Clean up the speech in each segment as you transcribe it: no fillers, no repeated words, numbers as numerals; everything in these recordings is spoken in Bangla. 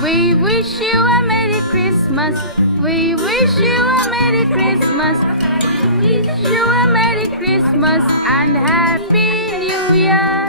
We wish you a Merry Christmas. We wish you a Merry Christmas. We wish you a Merry Christmas and Happy New Year.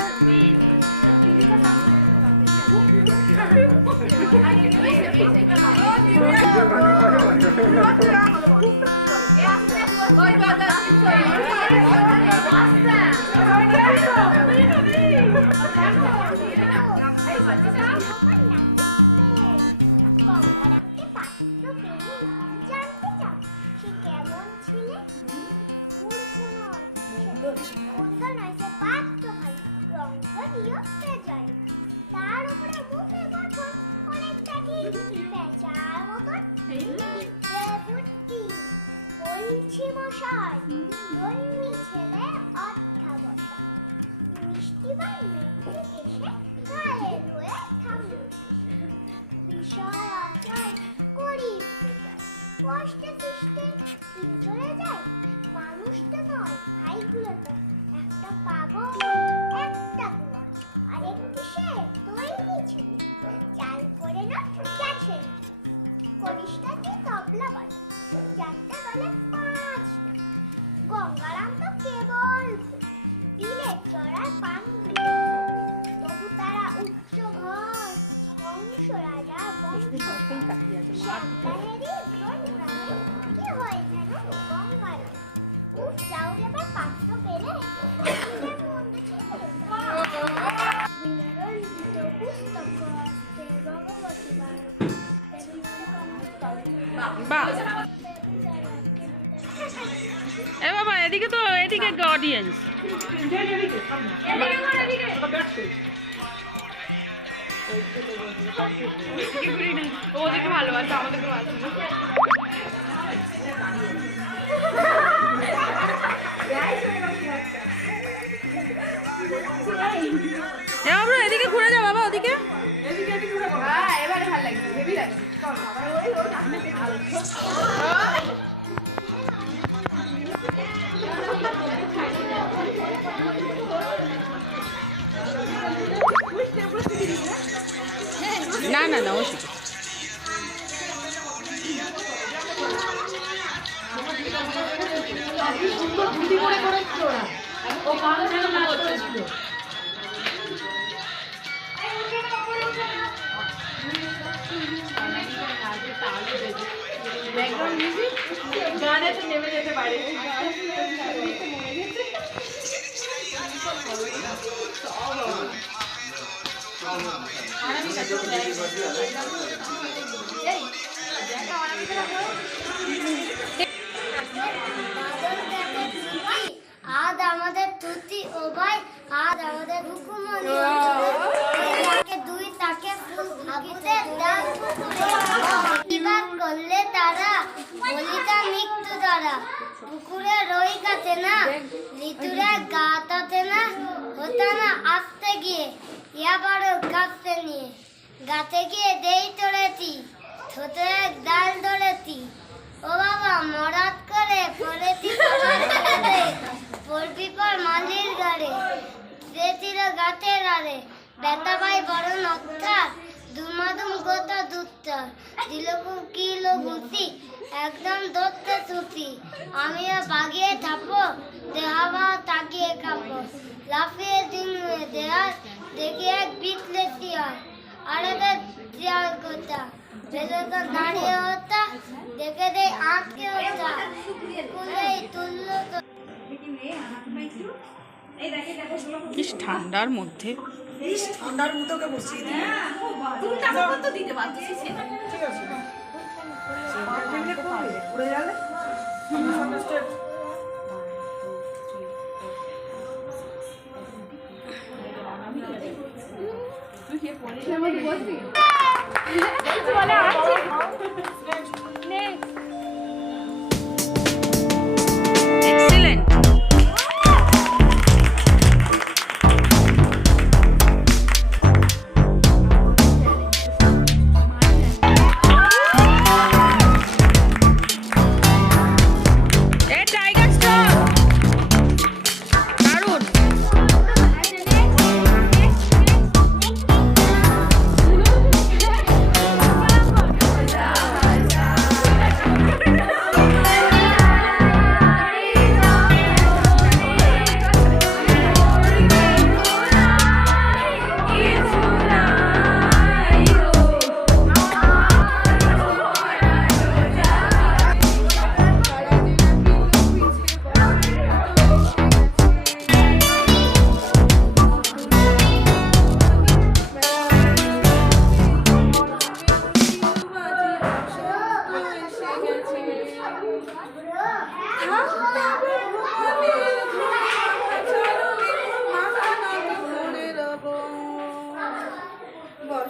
বাবা এদিকে তো এদিকে অডিয়েন্স ওদিকে ভালোবাসে আমাদেরকে বাবা এদিকে ঘুরে যা বাবা ওদিকে এবারে ভালো লাগছে হেভি লাগছে না না না ওষুধ গানে তো নেমে যেতে পারে আজ আমাদের তুতি ও ভাই আজ আমাদের হুকুমনি দুই তাকে ফুল ভাবতে দাও কিবার করলে তারা বলিতা মৃত্যু দ্বারা পুকুরে রই কাটে না ঋতুরে গাতাতে না হতা না আসতে গিয়ে ইয়াবারও গাছতে নিয়ে গাছে গিয়ে দেই তোড়েছি ছোটে এক ডাল ধরেছি ও বাবা মরাত করে পড়েছি পড়বি পর মালির গাড়ে যেছিল গাছের আরে বেতা ভাই বড় নক্তা দুমাদুম গোতা দুধটা দিল কিলো গুতি একদম দত্তে সুতি আমিও বাগিয়ে থাপো দেহাবা তাকিয়ে কাপো লাফিয়ে দিন দেয়ার দেখি এক বিতলে শিয়ার আরে দেয়ার গোটা বেদতা দাঁড়িয়ে হতা দেখে দে আঁকে হতা কুলেই তুললো তো ঠান্ডার মধ্যে ঠান্ডার মধ্যে ওকে বসিয়ে দিই দিতে পারছি ঠিক আছে পড়ে গেলে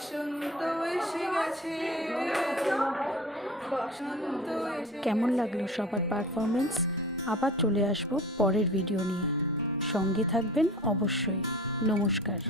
বসন্ত এসে গেছে, বসন্ত এসে কেমন লাগলো সবার পারফরমেন্স? আবার চলে আসবো পরের ভিডিও নিয়ে। সঙ্গে থাকবেন অবশ্যই। নমস্কার।